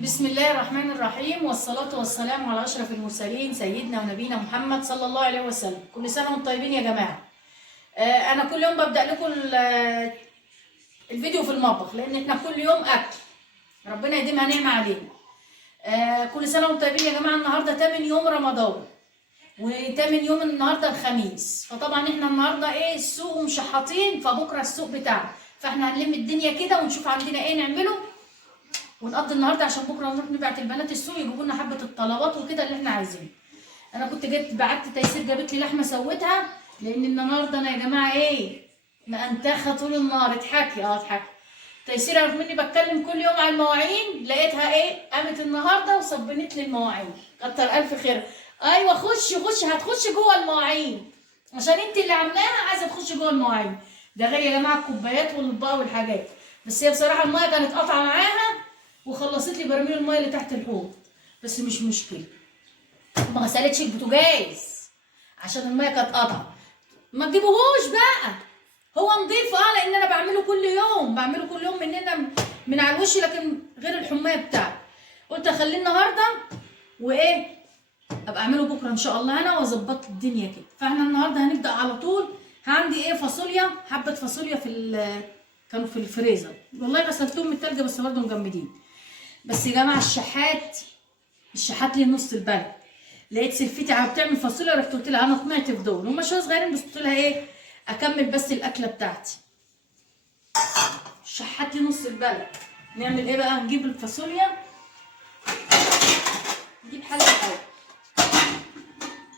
بسم الله الرحمن الرحيم، والصلاة والسلام على أشرف المرسلين سيدنا ونبينا محمد صلى الله عليه وسلم. كل سنة وانتم طيبين يا جماعة. أنا كل يوم ببدأ لكم الفيديو في المطبخ، لأن احنا كل يوم أكل. ربنا يديمها نعمة علينا. كل سنة وانتم طيبين يا جماعة. النهاردة 8 يوم رمضان، و8 يوم النهاردة الخميس. فطبعا احنا النهاردة السوق ومشحطين، فبكرة السوق بتاعنا، فاحنا هنلم الدنيا كده ونشوف عندنا ايه نعمله ونقضي النهارده، عشان بكره نروح نبعت البنات السوق يجيبوا لنا حبه الطلبات وكده اللي احنا عايزينه. انا كنت بعت تيسير جابت لي لحمه سويتها، لان النهارده انا يا جماعه مأنتخه طول النهار. اضحكي تيسير عرف مني بتكلم كل يوم على المواعين، لقيتها قامت النهارده وصبنت لي المواعين. كتر الف خير. ايوه خشي هتخشي جوه المواعين عشان انت اللي عاملاها، عايزه تخشي جوه المواعين. ده غير يا جماعه الكوبايات والاطباق والحاجات. بس هي بصراحه الميه كانت قاطعه معاها وخلصت لي برميل الميه اللي تحت الحوض، بس مش مشكله. ما غسلتش البوتاجاز عشان الميه كانت قاطعه. ما تجيبوهوش بقى، هو نضيف لان انا بعمله كل يوم مننا من على الوش، لكن غير الحمايه بتاعتي. قلت اخليه النهارده ابقى اعمله بكره ان شاء الله انا واظبط الدنيا كده. فاحنا النهارده هنبدا على طول. عندي فاصوليا، حبه فاصوليا كانوا في الفريزر، والله غسلتهم من التلج بس برضه مجمدين. بس يا جماعه الشحات لي نص البلد. لقيت سلفتي بتعمل فاصوليا، رحت قلت لها انا طمعت في دول، هم شويه صغيرين بس قلت لها اكمل بس الاكله بتاعتي. الشحات لي نص البلد. نعمل بقى؟ نجيب الفاصوليا، نجيب حله الاول.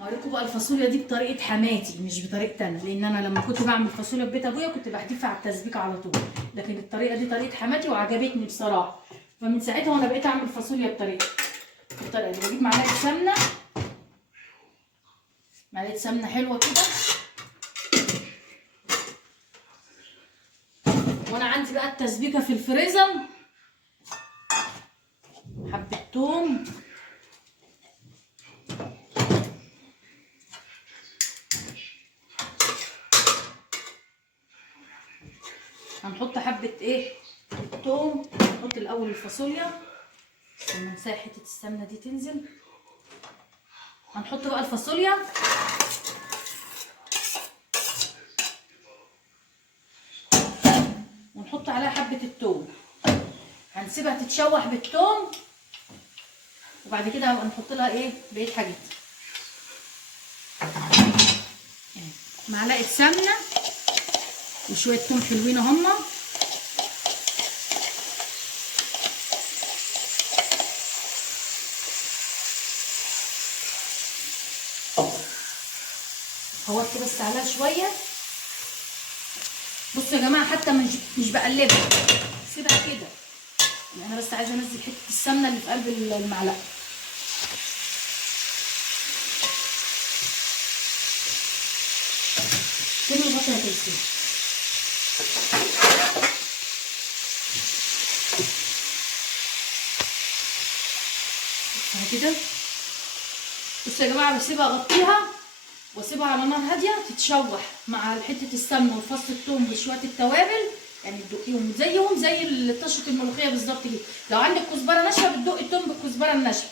هوريكم بقى الفاصوليا دي بطريقه حماتي مش بطريقتي انا، لان انا لما كنت بعمل فاصوليا في بيت ابويا كنت بحدفها على التسبيكه على طول، لكن الطريقه دي طريقه حماتي وعجبتني بصراحه. فمن ساعتها وانا بقيت اعمل فاصوليا بالطريقه دي. بجيب معلقه سمنه حلوه كده. وانا عندي بقى التسبيكه في الفريزر، حبه توم، هنحط حبه التوم. نحط الاول الفاصوليا لما نسيح حته السمنه دي تنزل. هنحط بقى الفاصوليا ونحط عليها حبه التوم. هنسيبها تتشوح بالتوم، وبعد كده هنبقى نحط لها بقيه حاجتها. معلقه سمنه وشويه توم حلوين هما. هوطي بس عليها شويه. بصوا يا جماعه، حتى مش بقلبها، سيبها كده. يعني انا بس عايزه انزل حته السمنه اللي في قلب المعلقه. فين الغطا يا تيسير؟ كده. بصوا يا جماعه، بسيبها اغطيها واسيبها على نار هاديه تتشوح مع حته السمنه وفص الثوم وشويه التوابل. يعني تدقيهم زي طشه الملوخيه بالظبط كده. لو عندك كزبره ناشفه بتدقي الثوم بالكزبره الناشفه،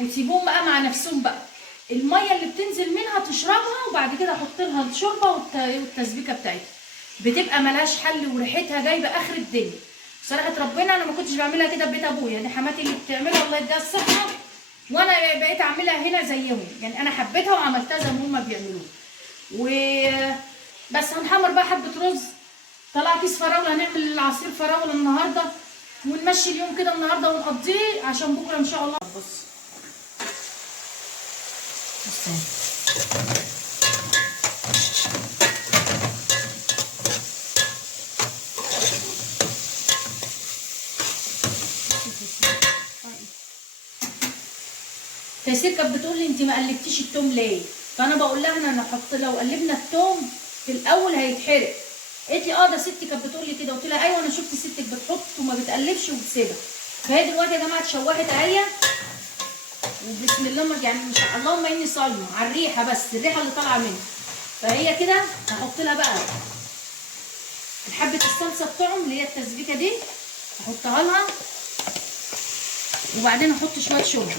وتسيبوهم بقى مع نفسهم بقى. الميه اللي بتنزل منها تشربها، وبعد كده احط لها الشوربه والتسبيكه بتاعتها. بتبقى ملهاش حل وريحتها جايبه اخر الدنيا. بصراحه ربنا انا ما كنتش بعملها كده في بيت ابويا، دي حماتي اللي بتعملها الله يديها الصحه، وانا بقيت اعملها هنا زيهم. يعني انا حبيتها وعملتها زي ما هما بيعملوها. بس هنحمر بقى حبه رز. طلع كيس فراوله، هنعمل عصير فراوله النهارده ونمشي اليوم كده النهارده ونقضيه عشان بكره ان شاء الله. بص تيسير كانت بتقول لي انت ما قلبتيش التوم ليه؟ فانا بقول لها انا لو قلبنا التوم في الاول هيتحرق. قالت لي ده ستي كانت بتقول لي كده. قلت لها ايوه انا شفت ستك بتحط وما بتقلبش وبتسيبها. فهي دلوقتي يا جماعه اتشوحت اهي، وبسم الله يعني مش اللهم اني صايمه على الريحه، بس الريحه اللي طالعه منها. فهي كده هحط لها بقى حبه الصلصه بتاعهم اللي هي التسبيكه دي، احطها لها وبعدين احط شويه شوربه.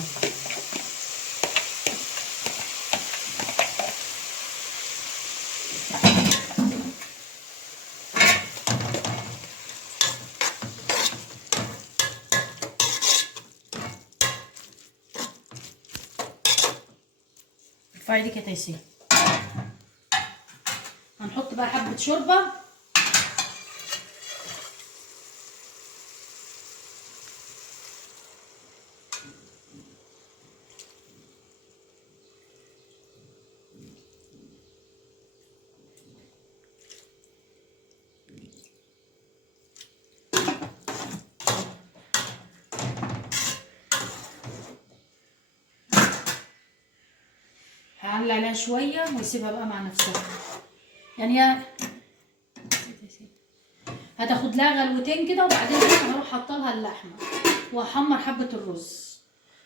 ارفعي دي يا تيسير. هنحط بقى حبه شوربه. هعلي عليها شويه واسيبها بقى مع نفسها. يعني هتاخد لها غلوتين كده، وبعدين انا هروح حاطه لها اللحمه واحمر حبه الرز.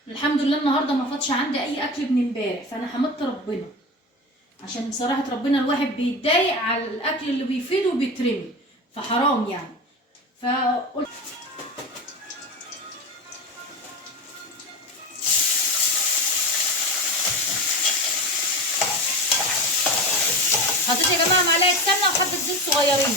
الحمد لله النهارده ما فاتش عندي اي اكل من امبارح، فانا حمدت ربنا، عشان بصراحه ربنا الواحد بيتضايق على الاكل اللي بيفيده وبيترمي، فحرام يعني. فقلت حطيت يا جماعه معلقه سمنه وحبه زيت صغيرين.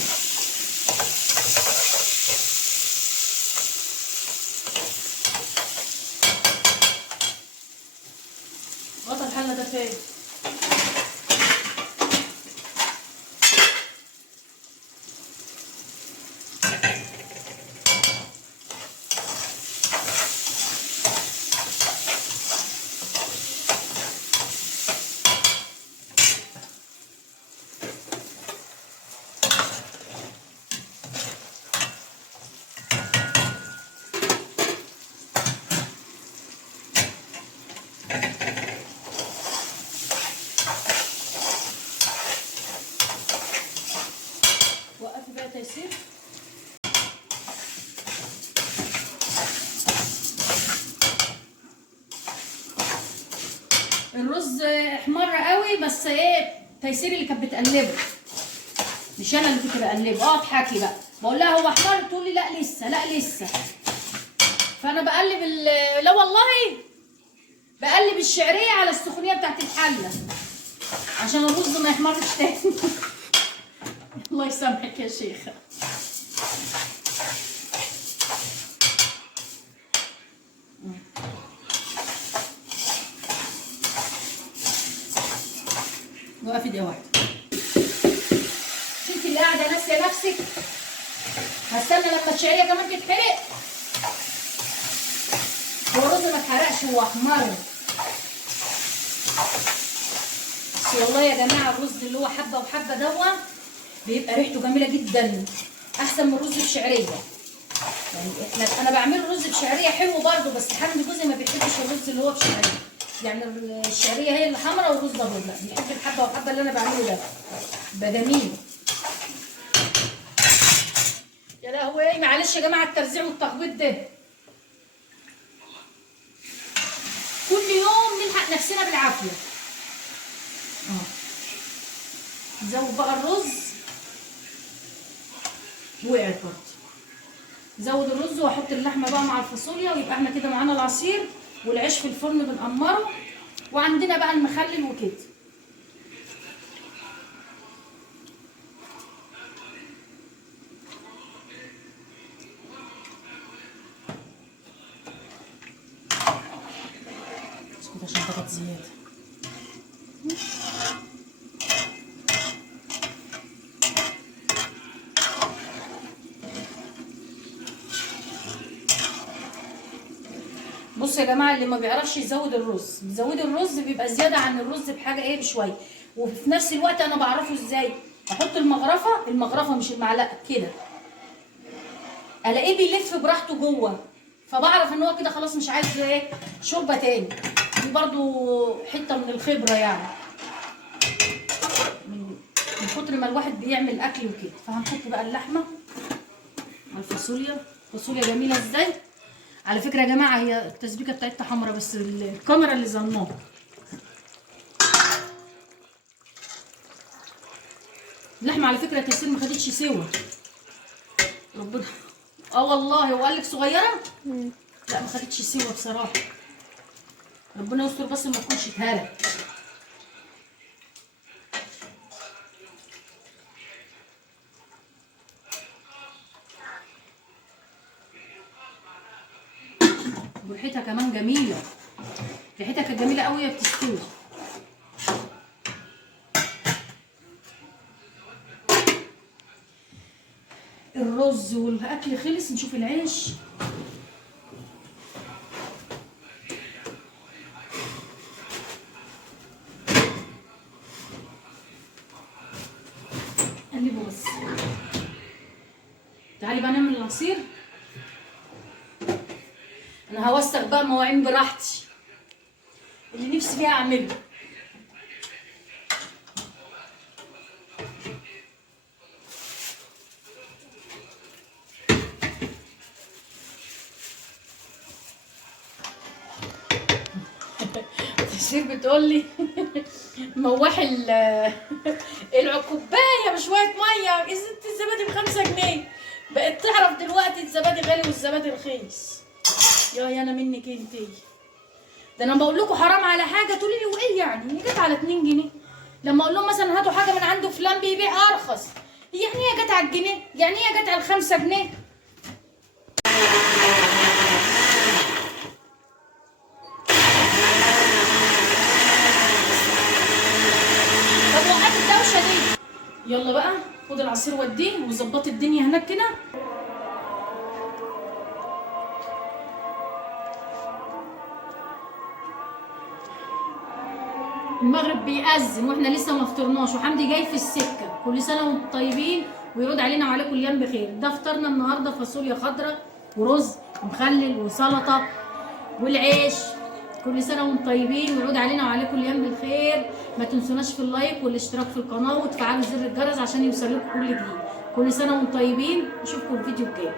غطا الحله ده فين؟ وقفي بقى تيسير. الرز احمر قوي، بس ايه تيسير اللي كانت بتقلبه، مش انا اللي كنت بقلبه. اضحكي بقى، بقول لها هو احمر، تقول لي لا لسه لا لسه. فانا بقلب لا والله بقلب الشعريه على السخونيه بتاعت الحله عشان الرز ما يحمرش تاني. الله يسامحك يا شيخه. وقفي دقيقه واحده. انت اللي قاعده ناسيه نفسك، هستنى لما الشعريه كمان تتحرق. هو الرز ما اتحرقش، هو احمر. بس والله يا جماعه الرز اللي هو حبه وحبه دوت بيبقى ريحته جميله جدا، احسن من الرز بشعريه. يعني انا بعمل رز بشعريه حلو برضه، بس حمدي جوزي ما بيحبش الرز اللي هو بشعريه. يعني الشعريه هي اللي حمراء والرز ابيض، لا بيحب الحبه وحبه اللي انا بعمله ده جميل. يا لهوي معلش يا جماعه الترزيع والتخبيط ده كل يوم نلحق نفسنا بالعافيه. نزود بقى الرز. وقعت برضه. زود الرز واحط اللحمه بقى مع الفاصوليا، ويبقى احنا كده معانا العصير والعيش في الفرن بنقمره، وعندنا بقى المخلل وكده. اسكت عشان تاخد زياده. بصوا يا جماعه، اللي ما بيعرفش يزود الرز، بيزود الرز بيبقى زياده عن الرز بحاجه ايه بشويه. وفي نفس الوقت انا بعرفه ازاي، احط المغرفه مش المعلقه كده، الاقيه بيلف براحته جوه، فبعرف ان هو كده خلاص مش عايز ايه شوربه تاني. دي برضو حته من الخبره يعني، من كتر ما الواحد بيعمل اكل وكده. فهنحط بقى اللحمه مع الفاصوليا. فاصوليا جميله ازاي على فكره يا جماعه، هي التسبيكه بتاعتها حمرا بس الكاميرا اللي ظلماها. اللحمه على فكره تيسير ما خدتش سوا ربنا. والله هو قال لك صغيره. لا ما خدتش سوا بصراحه، ربنا يستر بس ما تكونش اتهرت. وريحتها كمان جميله، ريحتها كانت جميله قوي وهي بتستوي. الرز والاكل خلص، نشوف العيش. قلبه بس. تعالي بقى نعمل العصير. انا هوسخ بقى مواعين براحتي، اللي نفسي فيها اعمله. تشير بتقول لي موح العكوبايه بشويه ميه، ازازه الزبادي ب5 جنيه. بقت تعرف دلوقتي الزبادي غالي والزبادي رخيص. يا انا منك انتي، ده انا بقول لكم حرام على حاجه تقولي لي وايه يعني؟ جت على 2 جنيه. لما اقول لهم مثلا هاتوا حاجه من عنده فلان بيبيع ارخص، يعني هي جت على الجنيه؟ يعني هي جت على ال5 جنيه؟ طب وقت الدوشه دي. يلا بقى خد العصير وديه وظبطي الدنيا هناك كده. المغرب بيأذن واحنا لسه ما فطرناش، وحمدي جاي في السكه. كل سنه وانتم طيبين ويعود علينا وعليكم الايام بخير. ده فطرنا النهارده فاصوليا خضراء ورز مخلل وسلطه والعيش. كل سنه وانتم طيبين ويعود علينا وعليكم الايام بالخير. ما تنسوناش في اللايك والاشتراك في القناه وتفعلوا زر الجرس عشان يوصلكم كل جديد. كل سنه وانتم طيبين، اشوفكم الفيديو الجاي.